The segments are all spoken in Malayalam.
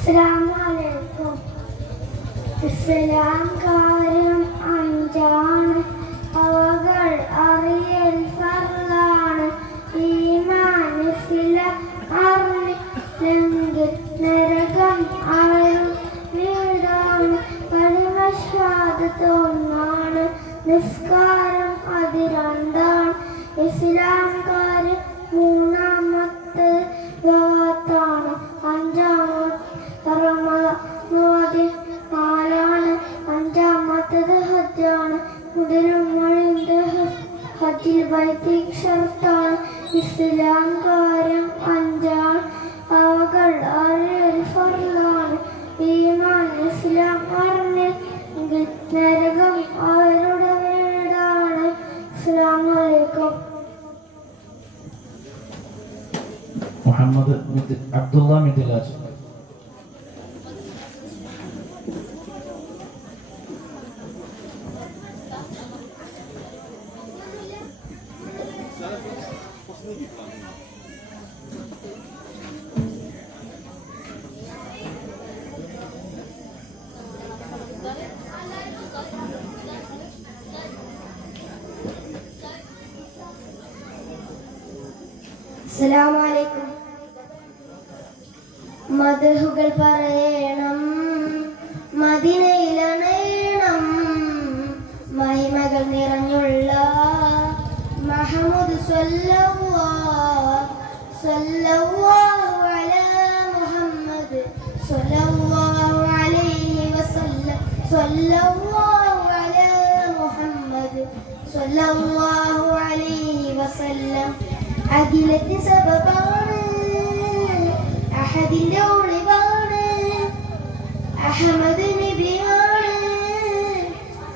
അസ്സലാമലൈക്കും. ഇസ്ലാം കാര്യം അഞ്ചാണ്, അവകൾ അറിയൽ ഫർളാണ്. ഈമാൻ ഇസ്ലാം അറിഞ്ഞില്ലെങ്കിൽ നരകം അവരും വീടാണ്. കലിമ ഷഹാദത്ത് ഒന്നാണ്, നിസ്കാരം അതിരണ്ടാണ്. ഇസ്ലാം കാര്യം മൂന്നാമത്തെ ാണ്, അഞ്ചാമത്തെ റമദാൻ നാലാണ്, അഞ്ചാമത്തത് ഹജ്ജാണ്. മുതലും ഹജ്ജിൽ ബൈത്തിക് ഷർത്താണ്. ഇസ്ലാം കാര്യം അഞ്ചാണ്, അവകൾ അറിയൽ ഫർളാണ്. ഈമാൻ ഇസ്ലാം അറിഞ്ഞെങ്കിൽ നരകം അവരുടെ വീടാണ്. അസ്സലാമു അലൈക്കും. മുഹമ്മദ് അബ്ദുള്ള മിദിലാജ്. അസ്സലാമു അലൈക്കും. മദ്ഹുകൾ പറയണം, മദീനയിലണയണം, മഹിമകൾ നിറഞ്ഞുള്ള മുഹമ്മദ് സ്വല്ലല്ലാഹു അലാ മുഹമ്മദ് സ്വല്ലല്ലാഹു അലൈഹി വസല്ലം സ്വല്ലല്ലാഹു അലാ മുഹമ്മദ് സ്വല്ലല്ലാഹു അലൈഹി വസല്ലം. അഖിലത്തിന് സബബാണ്, അഹദിന്റെ ഒളിവാണ്, അഹമ്മദ് നബിയാണ്,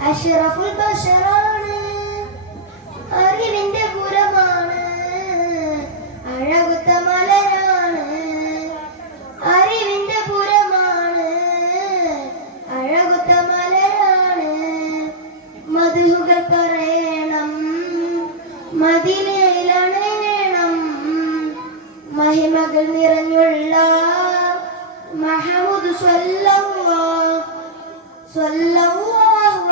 അഷ്റഫുൽ ബശറാണ്, അറിവിന്റെ പുരമാണ്, അഴകുത്ത മലരാണ്, അറിവിന്റെ പുരമാണ്, അഴകുത്ത മലരാണ്. മദ്ഹുകൾ പറയണം, മദീനയിലാണ് മഹിമകൾ നിറഞ്ഞുള്ള മുഹമ്മദ് സ്വല്ലല്ലാഹു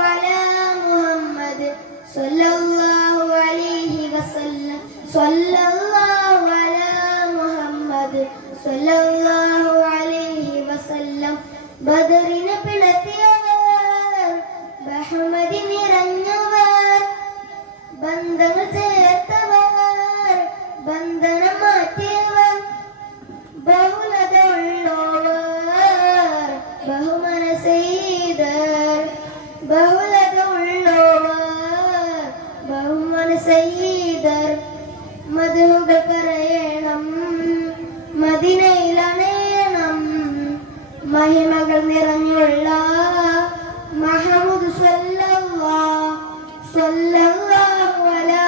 അലാ മുഹമ്മദ് സ്വല്ലല്ലാഹു അലൈഹി വസല്ലം സ്വല്ലല്ലാഹു അലാ മുഹമ്മദ് സ്വല്ലല്ലാഹു അലൈഹി വസല്ലം. ബദറിനെ പിളർത്തിയവർ, ബഹുമതി നിറഞ്ഞവർ, ബന്ധങ്ങൾ ചേർത്തവർ, ബന്ധനം മാറ്റിയവർ, ബഹുലത ഉള്ളവർ, ബഹുമനസെയ്തർ, ബഹുലത ഉള്ളവർ, ബഹുമനസെയ്തർ. മദ്ഹുകൾ പറയണം, മദീനയിലണയണം, മഹിമകൾ നിറഞ്ഞുള്ള മുഹമ്മദ് സ്വല്ലല്ലാഹു അലാ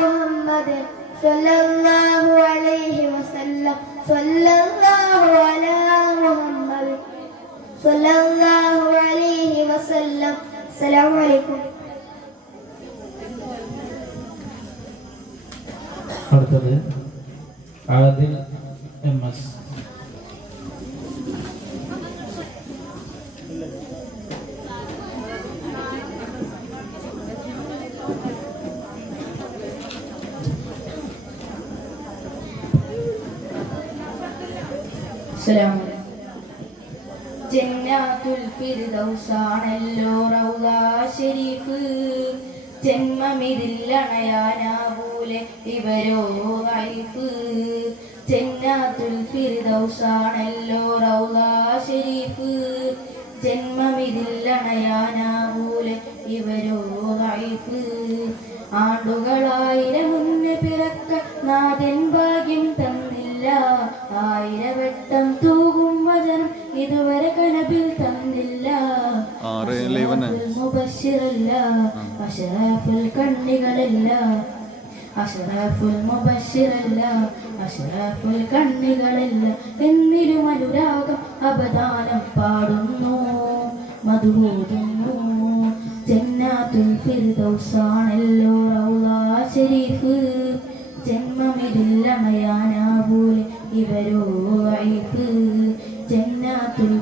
മുഹമ്മദ് സ്വല്ലല്ലാഹു അലൈഹി വസല്ലം സ്വല്ലല്ലാഹു അലാ മുഹമ്മദ് സ്വല്ലല്ലാഹു അലൈഹി വസല്ലം. അസ്സലാമു അലൈക്കും. അടുത്തത് ആദിൽ എംഎസ്. ജന്നാത്തുൽ ഫിർദൗസാണല്ലോ റൗള ശരീഫ്, ജന്മമിതിൽ അണയാനാവൂലെ ഇവരോ ഗൈഫ്. ജന്നാത്തുൽ ഫിർദൗസാണല്ലോ റൗള ശരീഫ്, ജന്മമിതിൽ അണയാനാവൂലെ ഇവരോ ഗൈഫ്. ആണ്ടുകളായിരം മുന്നേ പിറക്ക നാഥൻ ഭാഗ്യം തന്നില്ല, ആയിരവട്ടം തൂകും വചനം ഇതുവരെ കനബിൽ തന്നില്ല. മുബശ്ശിറല്ല, അഷ്റഫുൽ കണ്ണികളല്ല, അഷ്റഫുൽ മുബശ്ശിറല്ല, അഷ്റഫുൽ കണ്ണികളല്ല. എന്നിലും അനുരാഗം അപദാനം പാടുന്നു, മധുബോധുന്നു. ജന്നാത്തുൽ ഫിർദൗസാണല്ലോ റൗള ശരീഫ്, ജന്മമിതിൽ അണയാനാവൂലെ ഇവരോ ഗൈഫ്. ജന്നാത്തുൽ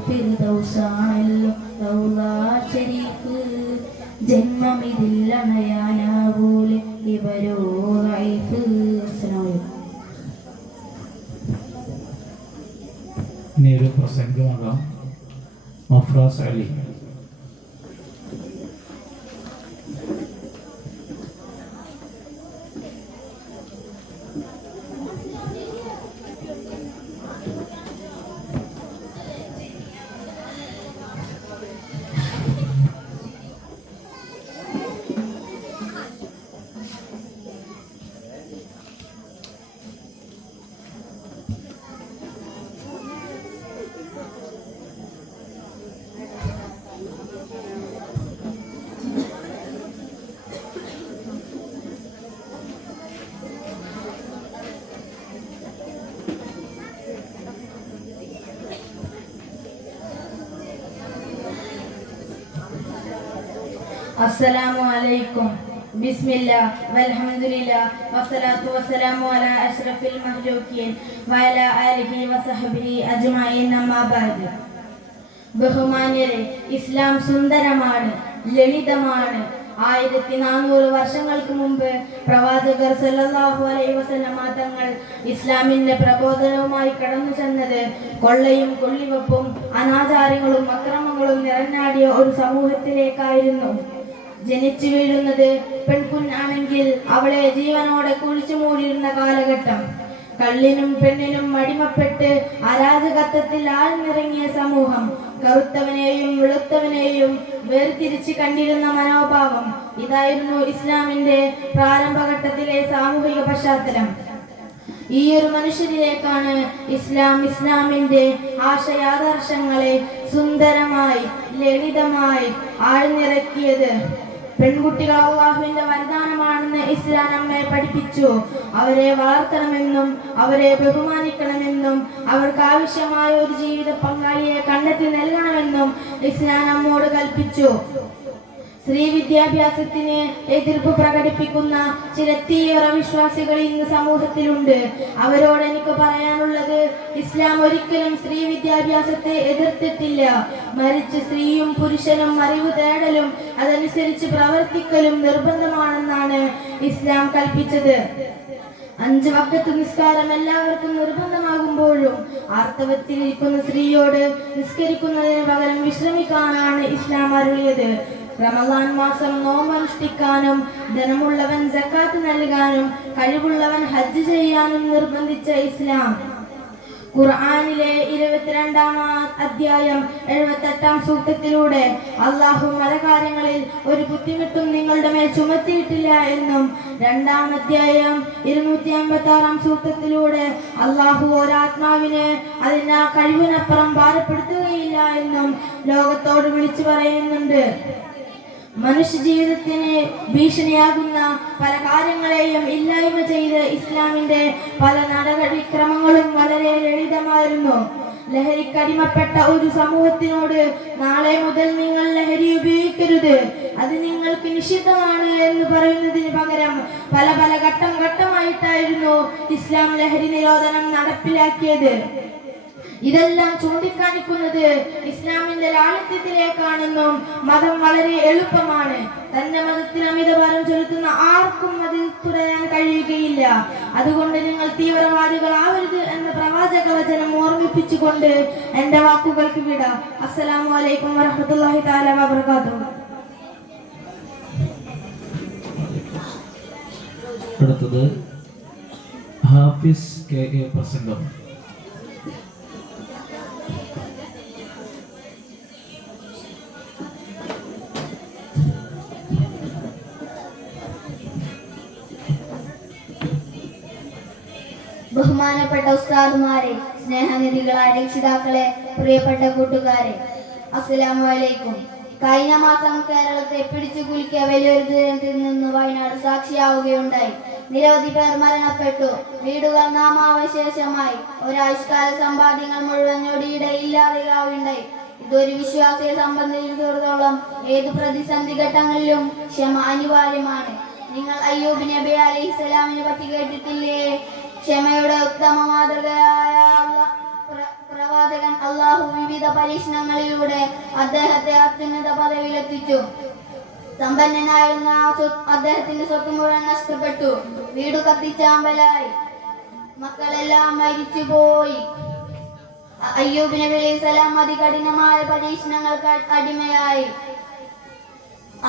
റഈഫ്. അസ്സലാമു അലൈക്കും. ഇനി ഒരു പ്രസംഗമാകാം. മഫ്രാസ് അലി. അസ്സലാമു അലൈക്കും. ബിസ്മില്ലാഹ് വൽഹംദുലില്ലാഹ് വസ്സലാത്തു വസ്സലാമു അലാ അഷ്റഫിൽ മഖ്ലൂഖീൻ വഅലാ ആലിഹി വസഹ്ബിഹി അജ്മഈൻ. അമ്മാ ബഅദ്. ബഹുമാന്യരെ, ഇസ്ലാം സുന്ദരമാണ്, ലളിതമാണ്. 1400 വർഷങ്ങൾക്ക് മുമ്പ് പ്രവാചകർ സല്ലല്ലാഹു അലൈഹി വസല്ലമ തങ്ങൾ ഇസ്ലാമിന്റെ പ്രബോധനവുമായി കടന്നു ചെന്നത് കൊള്ളയും കൊള്ളിവെപ്പും അനാചാരങ്ങളും അക്രമങ്ങളും നിറഞ്ഞാടിയ ഒരു സമൂഹത്തിലേക്കായിരുന്നു. ജനിച്ചു വീഴുന്നത് പെൺകുഞ്ഞാണെങ്കിൽ അവളെ ജീവനോടെ കുഴിച്ചു മൂടിയിരുന്ന കാലഘട്ടം. കള്ളിനും പെണ്ണിനും അടിമപ്പെട്ട് അരാജകത്വത്തിൽ ആഴ്ന്നിറങ്ങിയ സമൂഹം. കറുത്തവനെയും വെളുത്തവനെയും വേർതിരിച്ച് കണ്ടിരുന്ന മനോഭാവം. ഇതായിരുന്നു ഇസ്ലാമിന്റെ പ്രാരംഭഘട്ടത്തിലെ സാമൂഹിക പശ്ചാത്തലം. ഈ ഒരു മനുഷ്യരിലേക്കാണ് ഇസ്ലാമിന്റെ ആശയാദർശങ്ങളെ സുന്ദരമായി ലളിതമായി ആഴ്ന്നിറക്കിയത്. പെൺകുട്ടികൾ അല്ലാഹുവിന്റെ വരദാനമാണെന്ന് ഇസ്ലാം നമ്മെ പഠിപ്പിച്ചു. അവരെ വളർത്തണമെന്നും അവരെ ബഹുമാനിക്കണമെന്നും അവർക്ക് ആവശ്യമായ ഒരു ജീവിത പങ്കാളിയെ കണ്ടെത്തി നൽകണമെന്നും ഇസ്ലാം നമ്മോട് കൽപ്പിച്ചു. സ്ത്രീ വിദ്യാഭ്യാസത്തിന് എതിർപ്പ് പ്രകടിപ്പിക്കുന്ന ചില തീവ്ര വിശ്വാസികൾ ഇന്ന് സമൂഹത്തിലുണ്ട്. അവരോട് എനിക്ക് പറയാനുള്ളത്, ഇസ്ലാം ഒരിക്കലും സ്ത്രീ വിദ്യാഭ്യാസത്തെ എതിർത്തിട്ടില്ല. മറിച്ച് സ്ത്രീയും പുരുഷനും അറിവ് തേടലും അതനുസരിച്ച് പ്രവർത്തിക്കലും നിർബന്ധമാണെന്നാണ് ഇസ്ലാം കൽപ്പിച്ചത്. 5 വഖത്ത് നിസ്കാരം എല്ലാവർക്കും നിർബന്ധമാകുമ്പോഴും ആർത്തവത്തിലിരിക്കുന്ന സ്ത്രീയോട് നിസ്കരിക്കുന്നതിന് പകരം വിശ്രമിക്കാനാണ് ഇസ്ലാം അരുളിയത്. റമദാൻ മാസം നോമ്പനുഷ്ഠിക്കാനും ധനമുള്ളവൻ സക്കാത്ത് നൽകാനും കഴിവുള്ളവൻ ഹജ്ജ് ചെയ്യാനും നിർബന്ധിച്ച ഇസ്ലാം ഖുർആനിലെ 22-ാം അധ്യായം 78-ാം സൂക്തത്തിലൂടെ അല്ലാഹു മതകാര്യങ്ങളിൽ ഒരു ബുദ്ധിമുട്ടും നിങ്ങളുടെ മേൽ ചുമത്തിയിട്ടില്ല എന്നും 2-ാം അധ്യായം 256-ാം സൂക്തത്തിലൂടെ അല്ലാഹു ഒരാത്മാവിനെ അതിന്റെ കഴിവിനപ്പുറം ഭാരപ്പെടുത്തുകയില്ല എന്നും ലോകത്തോട് വിളിച്ചു പറയുന്നുണ്ട്. മനുഷ്യ ജീവിതത്തിന് ഭീഷണിയാകുന്ന പല കാര്യങ്ങളെയും ഇല്ലായ്മ ചെയ്ത് ഇസ്ലാമിന്റെ പല നടപടിക്രമങ്ങളും വളരെ ലളിതമായിരുന്നു. ലഹരിക്കടിമപ്പെട്ട ഒരു സമൂഹത്തിനോട് നാളെ മുതൽ നിങ്ങൾ ലഹരി ഉപയോഗിക്കരുത്, അത് നിങ്ങൾക്ക് നിഷിദ്ധമാണ് എന്ന് പറയുന്നതിന് പകരം പല ഘട്ടം ഘട്ടമായിട്ടായിരുന്നു ഇസ്ലാം ലഹരി നിരോധനം നടപ്പിലാക്കിയത്. ഇതെല്ലാം ചൂണ്ടിക്കാണിക്കുന്നത് ഇസ്ലാമിന്റെ ലാളിത്യത്തിലേക്കാണെന്നും മതം വളരെ എളുപ്പമാണ്. തന്റെ മതത്തിൽ അമിതഭാരം ചെലുത്തുന്ന ആർക്കും അതിൽ തുടരാൻ കഴിയുകയില്ല. അതുകൊണ്ട് നിങ്ങൾ തീവ്രവാദികളാവരുത് എന്ന പ്രവാചക വചനം ഓർമ്മിപ്പിച്ചുകൊണ്ട് എന്റെ വാക്കുകൾക്ക് വിട. അസ്സലാമു അലൈക്കും വറഹ്മത്തുള്ളാഹി തആല വബറകാതുഹു. അടുത്തത് ഹാഫിസ് കെ പ്രസംഗം. ബഹുമാനപ്പെട്ട ഉസ്താദുമാരെ, സ്നേഹനിധികളായ രക്ഷിതാക്കളെ, പ്രിയപ്പെട്ട കൂട്ടുകാരെ, അസ്സലാമു അലൈക്കും. കഴിഞ്ഞ മാസം കേരളത്തെ പിടിച്ചു കുലുക്കിയ വലിയൊരു ദുരന്തത്തിൽ നിന്ന് വയനാട് സാക്ഷിയാവുകയുണ്ടായി. നിരവധി പേർ മരണപ്പെട്ടു. വീടുകൾ നാമാവശേഷമായി. ഒരാഴ്ചക്കാല സമ്പാദ്യങ്ങൾ മുഴുവൻ ഞൊടിയിടെ ഇല്ലാതെയാവുകയുണ്ടായി. ഇതൊരു വിശ്വാസിയെ സംബന്ധിച്ചിടത്തോളം ഏത് പ്രതിസന്ധി ഘട്ടങ്ങളിലും ക്ഷമ അനിവാര്യമാണ്. നിങ്ങൾ അയ്യൂബ് നബി അലൈഹിസ്സലാമിനെ പറ്റി കേട്ടിട്ടില്ലേ? ക്ഷമയുടെ ഉത്തമ മാതൃകയായ പ്രവാചകൻ അല്ലാഹു വിവിധ പരീക്ഷണങ്ങളിലൂടെ അദ്ദേഹത്തെ അത്യുന്നത പദവിയിലെത്തിച്ചു. സമ്പന്നനായിരുന്ന അദ്ദേഹത്തിന്റെ സ്വത്ത് മുഴുവൻ നഷ്ടപ്പെട്ടു. വീട് കത്തിച്ചാമ്പലായി. മക്കളെല്ലാം മരിച്ചുപോയി. അയ്യൂബ് നബി അലൈഹിസ്സലാം അതികഠിനമായ പരീക്ഷണങ്ങൾക്ക് അടിമയായി.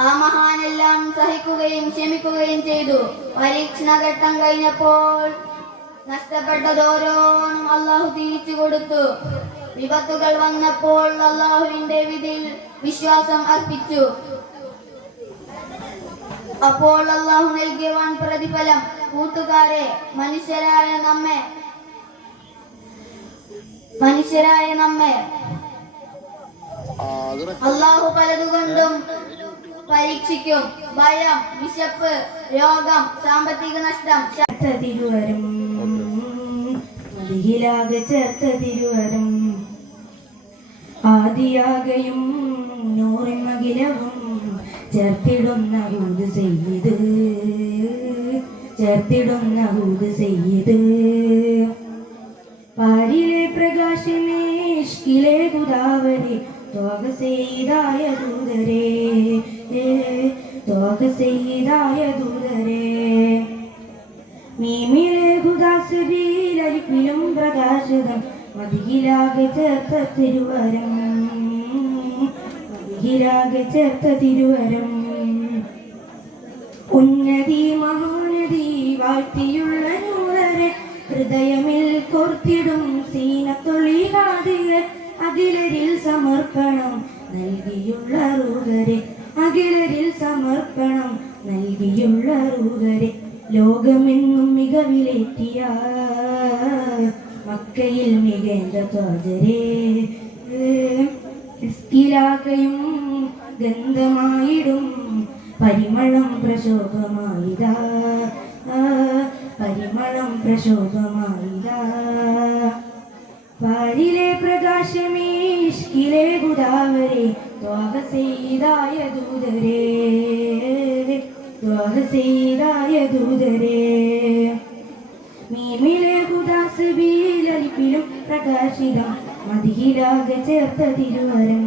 ആ മഹാനെല്ലാം സഹിക്കുകയും ക്ഷമിക്കുകയും ചെയ്തു. പരീക്ഷണഘട്ടം കഴിഞ്ഞപ്പോൾ നഷ്ടപ്പെട്ടതോരോന്നും അള്ളാഹു തിരിച്ചു കൊടുത്തു. വിപത്തുകൾ വന്നപ്പോൾ അള്ളാഹുവിന്റെ വിധിയിൽ വിശ്വാസം അർപ്പിച്ചു. അപ്പോൾ അള്ളാഹു നൽകിയ വൻ പ്രതിഫലം. കൂട്ടുകാരെ, മനുഷ്യരായ നമ്മെ അള്ളാഹു പലതുകൊണ്ടും പരീക്ഷിക്കും. ഭയം, വിശപ്പ്, രോഗം, സാമ്പത്തിക നഷ്ടം. തിരുവരും മതിയിലാകെ ചേർത്ത തിരുവരും ആദിയാകയും നൂറിമകിലവും ചേർത്തിടുന്ന ഹൂദ് ചെയ്ത് പാരിലെ പ്രകാശമേ ഇഷ്കിലെ ഗുദാവരി ത്വാഗ ചെയ്തായ ദൂതരേ മീമിലെ ഹുദാസബീലരിപ്പിലും പ്രകാശിതം മതിയിലാകെ ചേർത്ത തിരുവരം ഉന്നതി മഹാനദി വാഴ്ത്തിയുള്ള നൂറരെ ഹൃദയമിൽ കോർത്തിടും സീനത്തൊളികാതികൾ അഖിലരിൽ സമർപ്പണം നൽകിയുള്ള റൂഹരെ ലോകമെന്നും മികവിലേറ്റിയ മക്കയിൽ മികേണ്ട ത്വജരേ ഇസ്കിലാകയും ഗന്ധമായിടും പരിമളം പ്രശോഭമായിതാ പാരിലെ പ്രകാശമേ ഇഷ്കിലെ ഗുദാവരെ ത്വാഗ ചെയ്തായ ദൂതരേ മീമിലെ ഹുദാസബീലരിപ്പിലും പ്രകാശിതം മതിയിലാകെ ചേർത്ത തിരുവരം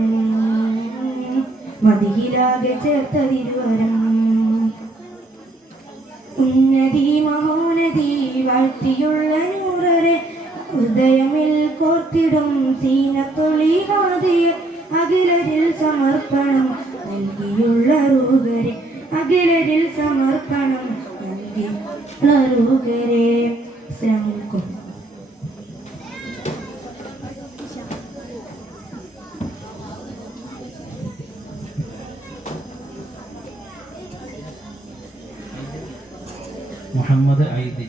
ഉന്നതി മഹോന്നതി വാഴ്ത്തിയുള്ള നൂറരെ ഹൃദയമിൽ കോർത്തിടും സീനത്തൊളികാതിയ അഖിലരിൽ സമർപ്പണം നൽകിയുള്ള റൂഹരെ ശ്രമിക്കും. മുഹമ്മദ് ഐദി.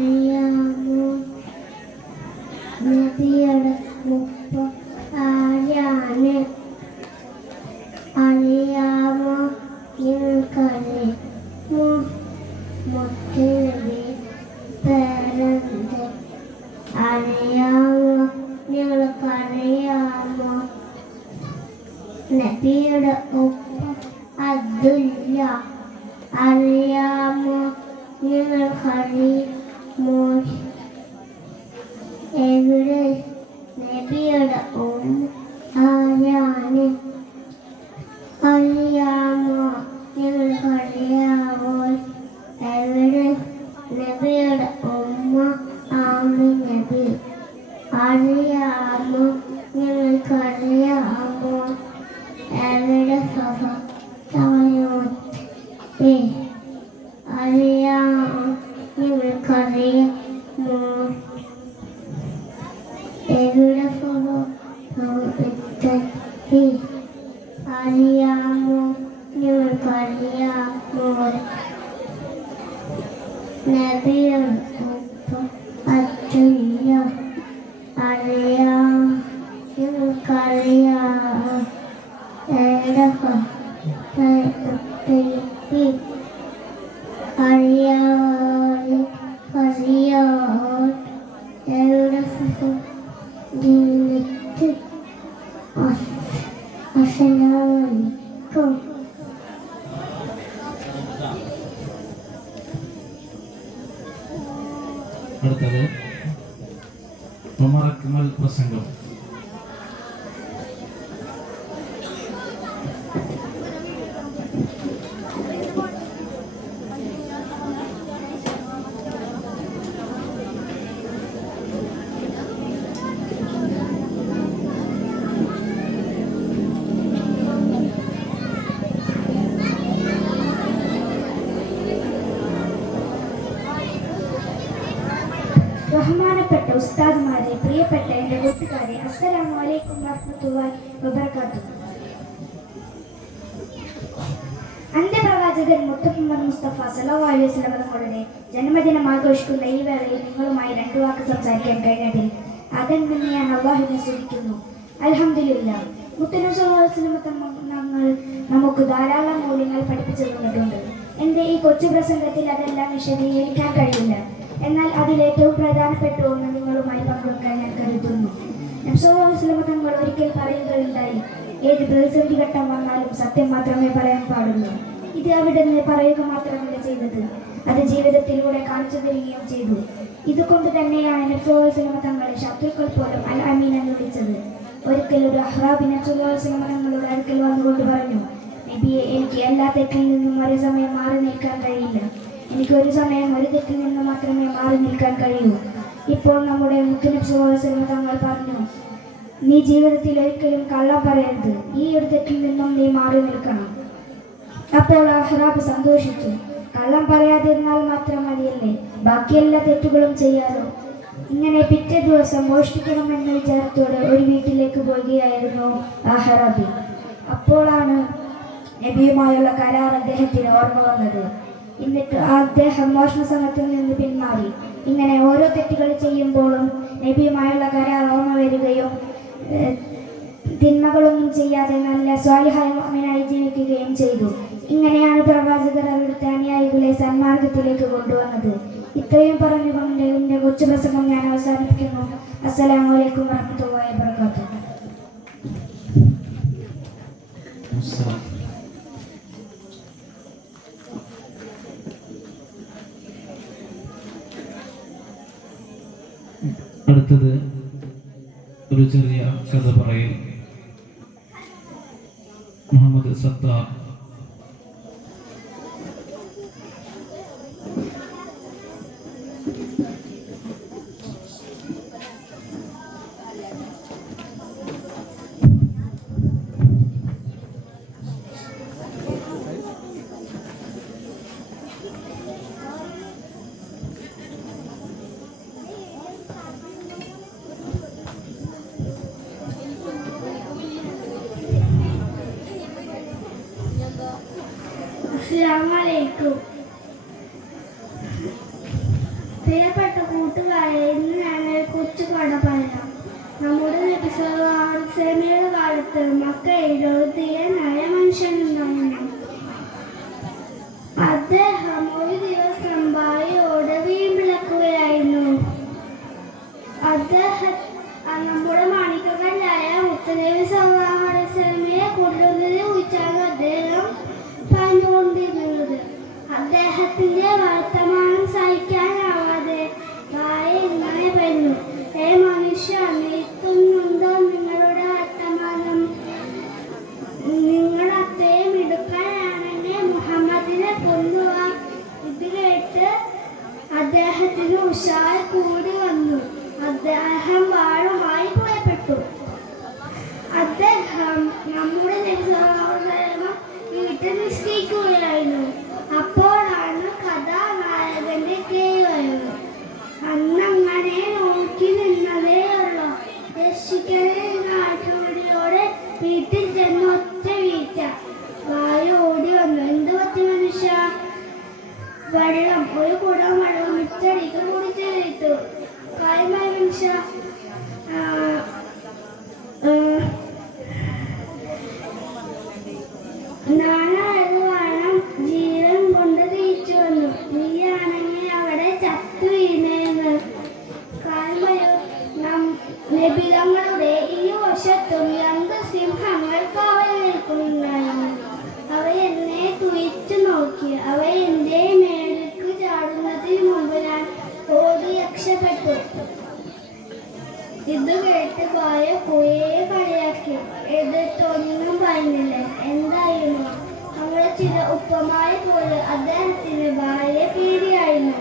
അസ്സലാമു നബിയുടെ മുപ്പ ആരാണ് അറിയാമോ നിങ്ങൾക്കറിയാമോ മുത്തുനബി പേരെന്ത് അറിയാമോ നിങ്ങൾക്കറിയാമോ നബിയുടെ ഉപ്പ അബ്ദുല്ല അറിയാമോ നിങ്ങൾക്കറിയാമോ എവിടെ നബിയുടെ ആരാണ് അറിയാമോ നിങ്ങൾക്കറിയാമോ എവിടെ നബിയുടെ ഉമ്മ ആമിനബി അറിയാമോ നിങ്ങൾക്കറിയാമോ എവിടെ സഫ അറിയാമോ നിങ്ങൾക്കറിയാമോ എവിടെ അറിയാമോ നിങ്ങൾക്കറിയാമോ നബിയുടെ ഉപ്പ അബ്ദുല്ല അറിയാമോ നിങ്ങൾക്കറിയാമോ എവിടെ അടുത്തത് ഉമർ അക്മൽ പ്രസംഗം. ബഹുമാനപ്പെട്ട ഉസ്താദ്മാരെ, പ്രിയപ്പെട്ട എൻ്റെ കൂട്ടുകാരെ, അസ്സലാമു അലൈക്കും വറഹ്മത്തുള്ളാഹി വബറകാതുഹു. അന്ത്യപ്രവാചകൻ മുഹമ്മദ് മുസ്തഫ സല്ലല്ലാഹു അലൈഹി വസല്ലം തങ്ങളുടെ ജന്മദിനം ആഘോഷിക്കുന്ന ഈ വേളയിൽ നിങ്ങളുമായി രണ്ടു വാക്ക് സംസാരിക്കാൻ കഴിഞ്ഞതിൽ ആദ്യം തന്നെ ഞാൻ അല്ലാഹുവിനെ സ്തുതിക്കുന്നു. അൽഹംദുലില്ലാഹ്. മുത്തനബി സല്ലല്ലാഹു അലൈഹി വസല്ലം തങ്ങൾ നമുക്ക് ധാരാളം മൂല്യങ്ങൾ പഠിപ്പിച്ചു തന്നിട്ടുണ്ട്. എൻ്റെ ഈ കൊച്ചു പ്രസംഗത്തിൽ അതെല്ലാം വിശദീകരിക്കാൻ കഴിയില്ല. എന്നാൽ അതിലേറ്റവും പ്രധാനപ്പെട്ട ഒന്ന് നിങ്ങളുമായി പങ്കുവെക്കാൻ ഞാൻ കരുതുന്നു. നബി സല്ലല്ലാഹു അലൈഹി വസല്ലം തങ്ങൾ ഒരിക്കൽ പറയുകയുണ്ടായി, ഏത് പ്രതിസന്ധി ഘട്ടം വന്നാലും സത്യം മാത്രമേ പറയാൻ പാടുള്ളൂ. ഇത് അവിടുന്ന് പറയുക മാത്രമല്ല ചെയ്തത്, അത് ജീവിതത്തിലൂടെ കാണിച്ചു തരികയും ചെയ്തു. ഇതുകൊണ്ട് തന്നെയാണ് നബി സല്ലല്ലാഹു അലൈഹി വസല്ലം തങ്ങളെ ശത്രുക്കൾ പോലും അൽ അമീൻ എന്ന് വിളിച്ചത്. ഒരിക്കൽ ഒരു അഹ്റാബി നബി സല്ലല്ലാഹു അലൈഹി വസല്ലം തങ്ങളുടെ അടുക്കൽ വന്നുകൊണ്ട് പറഞ്ഞു, നബിയെ, എനിക്ക് എല്ലാ തെറ്റിൽ നിന്നും ഒരേ സമയം മാറി നിൽക്കാൻ കഴിയില്ല. എനിക്ക് ഒരു സമയം ഒരു തെറ്റിൽ നിന്ന് മാത്രമേ മാറി നിൽക്കാൻ കഴിയൂ. ഇപ്പോൾ നമ്മുടെ മുത്തുനബി സല്ലല്ലാഹു അലൈഹി വസല്ലം തങ്ങൾ പറഞ്ഞു, നീ ജീവിതത്തിൽ ഒരിക്കലും കള്ളം പറയരുത്, ഈ ഒരു തെറ്റിൽ നിന്നും നീ മാറി നിൽക്കണം. അപ്പോൾ അഹ്റാബ് സന്തോഷിച്ചു. കള്ളം പറയാതിരുന്നാൽ മാത്രം മതിയല്ലേ, ബാക്കി എല്ലാ തെറ്റുകളും ചെയ്യാലോ. ഇങ്ങനെ പിറ്റേ ദിവസം മോഷ്ടിക്കണമെന്ന വിചാരത്തോടെ ഒരു വീട്ടിലേക്ക് പോവുകയായിരുന്നു അഹ്റാബി. അപ്പോഴാണ് നബിയുമായുള്ള കരാർ അദ്ദേഹത്തിന് ഓർമ്മ വന്നത്. എന്നിട്ട് അദ്ദേഹം മോഷണ ശ്രമത്തിൽ നിന്ന് പിന്മാറി. ഇങ്ങനെ ഓരോ തെറ്റുകൾ ചെയ്യുമ്പോഴും നബിയുമായുള്ള കരാർ ഓർമ്മ വരികയും തിന്മകളൊന്നും ചെയ്യാതെ നല്ല സ്വാലിഹായ മുഅ്മിനായി ജീവിക്കുകയും ചെയ്തു. ഇങ്ങനെയാണ് പ്രവാചകർ അവിടുത്തെ അനുയായികളെ സന്മാർഗത്തിലേക്ക് കൊണ്ടുവന്നത്. ഇത്രയും പറഞ്ഞുകൊണ്ട് എൻ്റെ കൊച്ചു പ്രസംഗം ഞാൻ അവസാനിപ്പിക്കുന്നു. അസ്സലാമു അലൈക്കും വറഹ്മത്തുള്ളാഹി വബറകാതുഹു. അടുത്തത് ഒരു ചെറിയ കഥ പറയും. മുഹമ്മദ് സത്താർ. അസ്സലാമു അലൈക്കും. പ്രിയപ്പെട്ട കൂട്ടുകാരെ, ഇന്ന് ഞാനൊരു കൊച്ചു കഥ പറയാം. നമ്മുടെ നബി സല്ലല്ലാഹു അലൈഹി വസല്ലമയുടെ കാലത്ത് മക്കയിൽ ഒരു ധീരനായ മനുഷ്യനുണ്ടായിരുന്നു. അദ്ദേഹം ഒരു ദിവസം ഭാര്യയോട് വീമ്പിളക്കുകയായിരുന്നു. നമ്മുടെ മാണിക്കക്കല്ലായ മുത്തനബി സല്ലല്ലാഹു അലൈഹി വസല്ലമയെ കൊല്ലുന്നത് കുറിച്ചാണ് അദ്ദേഹം പറഞ്ഞുകൊണ്ടിരുന്നത്. അദ്ദേഹത്തിന്റെ വർത്തമാനം സഹിക്കാനാവാതെ ഭാര്യ ഇങ്ങനെ പറഞ്ഞു, ഏ മനുഷ്യ, നിൽക്കുന്നുണ്ടോ നിങ്ങളുടെ വർത്തമാനം? നിങ്ങൾ അത്രയും ഇടുക്കാനാണെങ്കിൽ മുഹമ്മദിനെ കൊല്ലുക. ഇത് കേട്ട് അദ്ദേഹത്തിന് ഉഷാർ കൂടി വന്നു. അദ്ദേഹം വാളുമായി പുറപ്പെട്ടു. അദ്ദേഹം നമ്മുടെ വീട്ടിൽ നിശ്ചയിക്കുകയായിരുന്നു. അപ്പോഴാണ് കഥാനായകന്റെ കേൾവരുന്നത്. അന്നങ്ങനെ നോക്കി നിന്നതേ ഉള്ളൂ. രക്ഷിക്കണേ നാട്ടുകൂടിയോടെ വീട്ടിൽ ചെന്ന് ഒറ്റ വീഴ്ച. വായു ഓടി വന്നു. എന്ത് പറ്റി മനുഷ്യ? വെള്ളം, ഒരു കുടം വെള്ളം മിച്ചടിക്ക് കുടിച്ചു തീർത്തു. കാര്യമായി മനുഷ്യ, നാളെ വേണം രക്ഷപ്പെട്ടു. ഇത് കേട്ട് ബായ കുറേ കളിയാക്കി. എതിർത്തൊന്നും പറഞ്ഞില്ല. എന്തായിരുന്നു നമ്മുടെ ചില ഉപ്പമായ പോലെ അദ്ദേഹത്തിന് ബായെ പേടിയായിരുന്നു.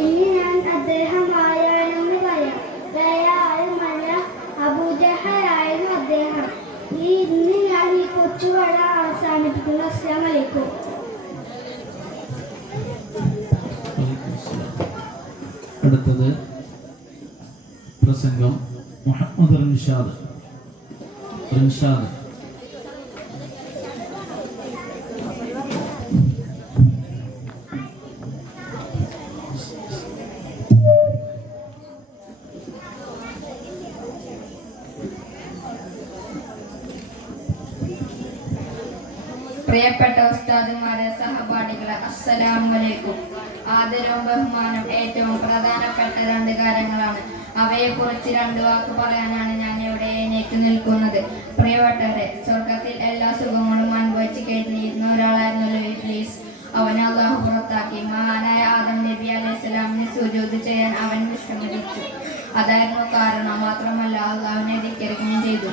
ഇനി ഞാൻ അദ്ദേഹം ആരാണെന്ന് പറയാം. വേറെ അബൂജഹലായിരുന്നു അദ്ദേഹം. ഇന്ന് ഞാൻ ഈ കൊച്ചുകഥ അവസാനിപ്പിക്കുന്നു. അസ്സലാമു അലൈക്കും. അടുത്തത് പ്രസംഗം മുഹമ്മദ് റിൻഷാദ്. പ്രിയപ്പെട്ട ഉസ്താദുമാരെ, സഹപാഠികളെ, അസ്സലാമു അലൈക്കും. ആദരവും ബഹുമാനം ഏറ്റവും പ്രധാനപ്പെട്ട രണ്ട് കാര്യങ്ങളാണ്. അവയെക്കുറിച്ച് രണ്ട് വാക്ക് പറയാനാണ് ഞാൻ ഇവിടെ എണീറ്റ് നിൽക്കുന്നത്. പ്രിയപ്പെട്ടവരെ, സ്വർഗത്തിൽ എല്ലാ സുഖങ്ങളും അനുഭവിച്ച് കഴിഞ്ഞിരുന്ന ഒരാളായിരുന്നല്ലോ ഇബ്ലീസ്. അവനെ അള്ളാഹു പുറത്താക്കി. മഹാനായ ആദം നബി അലൈഹിസ്സലാമിന് സുജൂദ് ചെയ്യാൻ അവൻ വിസമ്മതിച്ചു. അതായിരുന്നു കാരണം. മാത്രമല്ല അള്ളാഹുവിനെ ധിക്കരിക്കുകയും ചെയ്തു.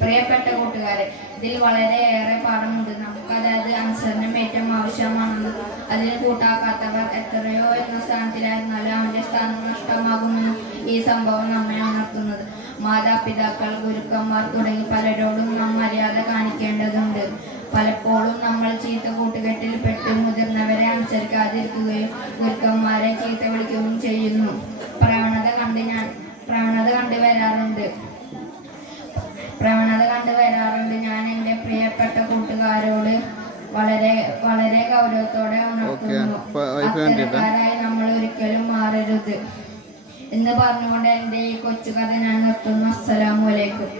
പ്രിയപ്പെട്ട കൂട്ടുകാരെ, ഇതിൽ വളരെയേറെ പാഠമുണ്ട്. നമുക്കതായത് അനുസരണം ഏറ്റവും ആവശ്യമാണെന്നും അതിന് കൂട്ടാക്കാത്തവർ എത്രയോ എന്ന സ്ഥാനത്തിലായിരുന്നാലും അവന്റെ സ്ഥാനം നഷ്ടമാകുമെന്നും ഈ സംഭവം നമ്മെ ഉണർത്തുന്നത്. മാതാപിതാക്കൾ, ഗുരുക്കന്മാർ തുടങ്ങി പലരോടും നാം മര്യാദ കാണിക്കേണ്ടതുണ്ട്. പലപ്പോഴും നമ്മൾ ചീത്ത കൂട്ടുകെട്ടിൽ പെട്ട് മുതിർന്നവരെ അനുസരിക്കാതിരിക്കുകയും ഗുരുക്കന്മാരെ ചീത്ത വിളിക്കുകയും ചെയ്യുന്നു. പ്രവണത കണ്ടുവരാറുണ്ട്. ഞാൻ എൻ്റെ പ്രിയപ്പെട്ട കൂട്ടുകാരോട് വളരെ ഗൗരവത്തോടെ ഉണർത്തുന്നു. അത്തരക്കാരായി നമ്മൾ ഒരിക്കലും മാറരുത് എന്ന് പറഞ്ഞുകൊണ്ട് എൻ്റെ ഈ കൊച്ചു കഥ ഞാൻ നിർത്തുന്നു. അസ്സലാമു അലൈക്കും.